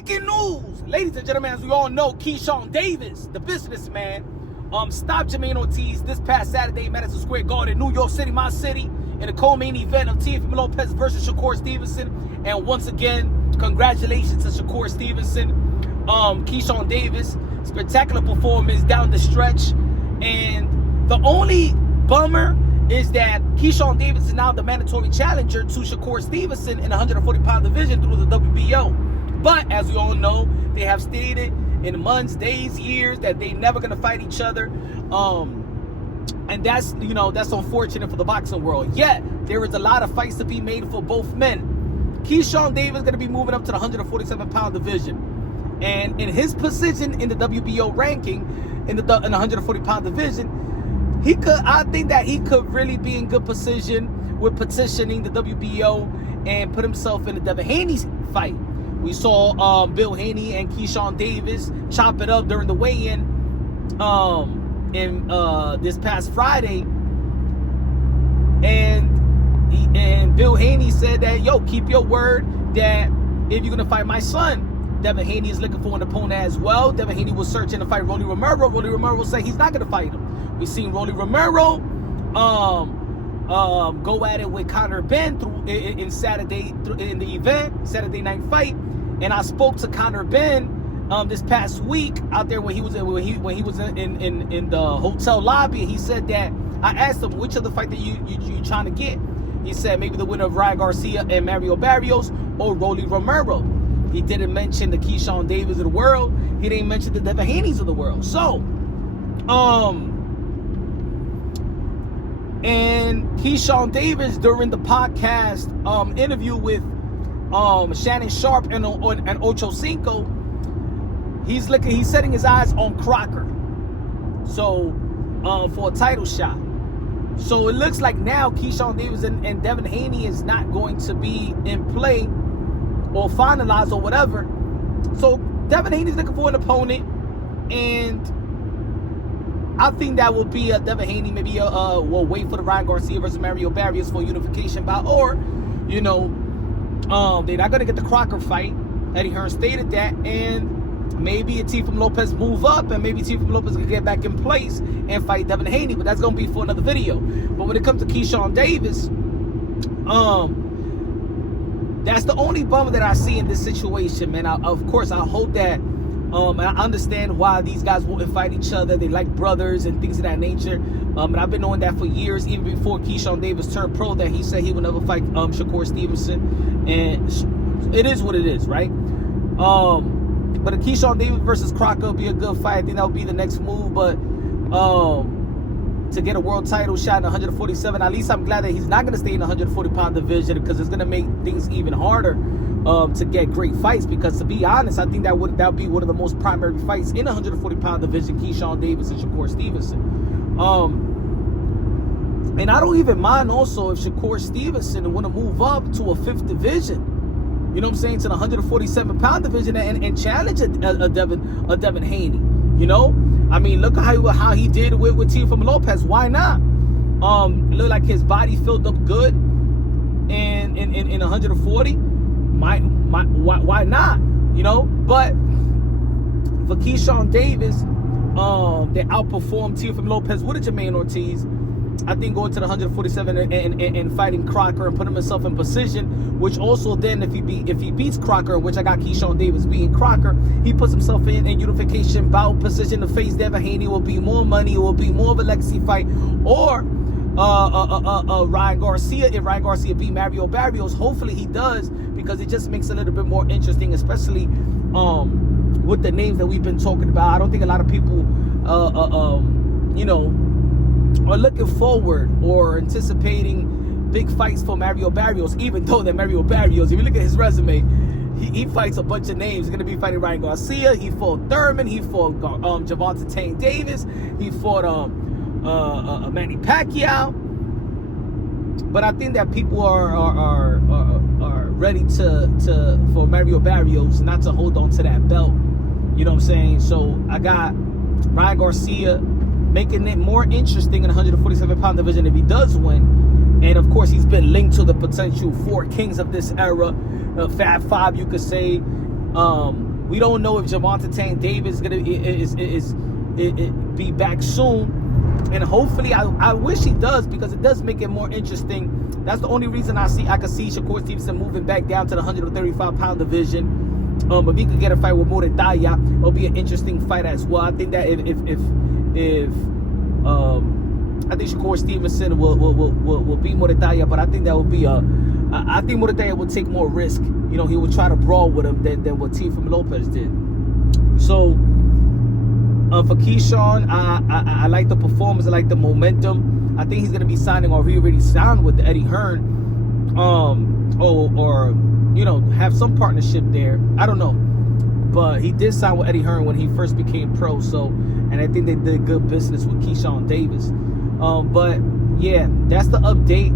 Breaking news, ladies and gentlemen, as we all know, Keyshawn Davis, the businessman, stopped Jermaine Ortiz this past Saturday in Madison Square Garden, New York City, my city, in the co-main event of Teofimo Lopez versus Shakur Stevenson. And once again, congratulations to Shakur Stevenson. Keyshawn Davis, spectacular performance down the stretch. And the only bummer is that Keyshawn Davis is now the mandatory challenger to Shakur Stevenson in the 140-pound division through the WBO. But as we all know, they have stated in months, days, years that they're never going to fight each other. And that's, that's unfortunate for the boxing world. Yet, there is a lot of fights to be made for both men. Keyshawn Davis is going to be moving up to the 147-pound division. And in his position in the WBO ranking, in the 140-pound division, I think that he could really be in good position with petitioning the WBO and put himself in the Devin Haney fight. We saw Bill Haney and Keyshawn Davis chop it up during the weigh-in this past Friday. And Bill Haney said that, yo, keep your word that if you're going to fight my son, Devin Haney is looking for an opponent as well. Devin Haney was searching to fight Rolly Romero. Rolly Romero said he's not going to fight him. We've seen Rolly Romero go at it with Conor Ben in the event, Saturday night fight. And I spoke to Conor Ben this past week out there when he was in the hotel lobby. He said that I asked him which of the fight that you trying to get. He said maybe the winner of Ryan Garcia and Mario Barrios or Rolly Romero. He didn't mention the Keyshawn Davis of the world. He didn't mention the Devin Haneys of the world. So, and Keyshawn Davis during the podcast interview with Shannon Sharp and Ocho Cinco, he's setting his eyes on Crocker. So for a title shot. So it looks like now Keyshawn Davis and Devin Haney is not going to be in play or finalized or whatever. So Devin Haney's looking for an opponent, and I think that will be a Devin Haney. Maybe we'll wait for the Ryan Garcia versus Mario Barrios for a unification bout, or they're not going to get the Crocker fight. Eddie Hearn stated that, and maybe a Teofimo Lopez move up, and maybe Teofimo Lopez can get back in place and fight Devin Haney, but that's going to be for another video. But when it comes to Keyshawn Davis, that's the only bummer that I see in this situation, man. Of course, I hope that, and I understand why these guys wouldn't fight each other. They like brothers and things of that nature. And I've been knowing that for years, even before Keyshawn Davis turned pro, that he said he would never fight Shakur Stevenson. And it is what it is, right? But a Keyshawn Davis versus Crocker would be a good fight. I think that would be the next move. But to get a world title shot in 147, at least I'm glad that he's not going to stay in the 140-pound division, because it's going to make things even harder to get great fights. Because to be honest, I think that would be one of the most primary fights in the 140-pound division, Keyshawn Davis and Shakur Stevenson. And I don't even mind also if Shakur Stevenson want to move up to a 5th division. You know what I'm saying? To the 147-pound division and challenge a Devin Haney. I mean, look at how he did with Teofimo Lopez. Why not? It looked like his body filled up good in 140. Why not? But for Keyshawn Davis, they outperformed Teofimo Lopez with a Jermaine Ortiz. I think going to the 147 and fighting Crocker and putting himself in position, which also then if he beats Crocker, which I got Keyshawn Davis beating Crocker, he puts himself in unification bout position to face Devin Haney. Will be more money. It will be more of a legacy fight, or Ryan Garcia. If Ryan Garcia beat Mario Barrios, hopefully he does, because it just makes it a little bit more interesting, especially with the names that we've been talking about. I don't think a lot of people are looking forward or anticipating big fights for Mario Barrios, even though that Mario Barrios, if you look at his resume, he fights a bunch of names. He's going to be fighting Ryan Garcia. He fought Thurman. He fought Gervonta Davis. He fought Manny Pacquiao. But I think that people are ready for Mario Barrios not to hold on to that belt. You know what I'm saying? So I got Ryan Garcia making it more interesting in the 147-pound division if he does win. And, of course, he's been linked to the potential 4 kings of this era. Fab Five, you could say. We don't know if Keyshawn Davis is gonna be back soon. And hopefully, I wish he does, because it does make it more interesting. That's the only reason I could see Shakur Stevenson moving back down to the 135-pound division. If he could get a fight with Murataya, it'll be an interesting fight as well. I think that if I think Shakur Stevenson will beat Murataya, but I think that will be I think Murataya will take more risk. You know, he will try to brawl with him than what Teofimo Lopez did. So for Keyshawn, I like the performance. I like the momentum. I think he's gonna be signing, or he already signed with Eddie Hearn, or you know, have some partnership there. I don't know, but he did sign with Eddie Hearn when he first became pro. So, and I think they did good business with Keyshawn Davis. But yeah, that's the update.